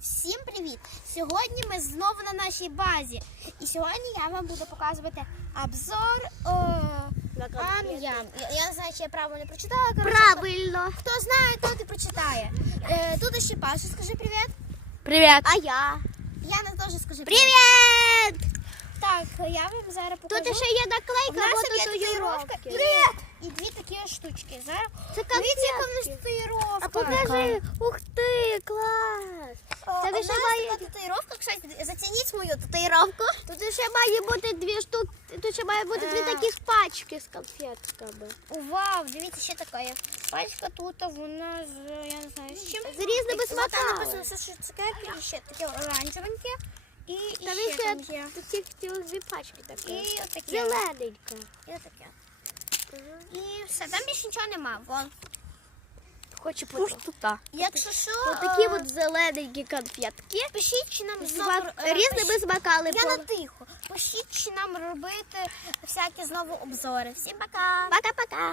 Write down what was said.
Всім привіт! Сьогодні ми знову на нашій базі. І сьогодні я вам буду показувати обзор о, ам-ям. Я, я не знаю, чи я правильно прочитала. Правильно. Хто знає, той і прочитає. Е, тут ще Паша, скажи привіт. Привет. А я. Яна теж скажи Привет. Так, я вам зараз покажу. Тут ще є У наклейка, нас є тут татуїровка і, і дві такі штучки. Зараз Це дивіться, яка в нас татуїровка. А покажи. Ух ти, клас. Нас ще має- татуїровка, кстати, зацініть мою татуїровку. Тут ще має бути дві штуки. Тут ще має бути дві Е. таких пачки з конфетками. Вау, дивіться, ще така є. Пачка тут, вона з, я не знаю, з чим. З різними тут смаками. написано, що цукерки, і ще таке оранжевеньке. І, і Там ще там є. такі цілих дві пачки такі. І отаке. Зелененька. І отаке. І все, там більше нічого нема. Вон. Хочу подивитися. Якщо що, Отакі е, от зелененькі конфетки. пишіть, чи нам знову... смак- е, Різними пишіть- Я на тихо. Пишіть, чи нам робити всякі знову обзори. Всім пока! Пока-пока.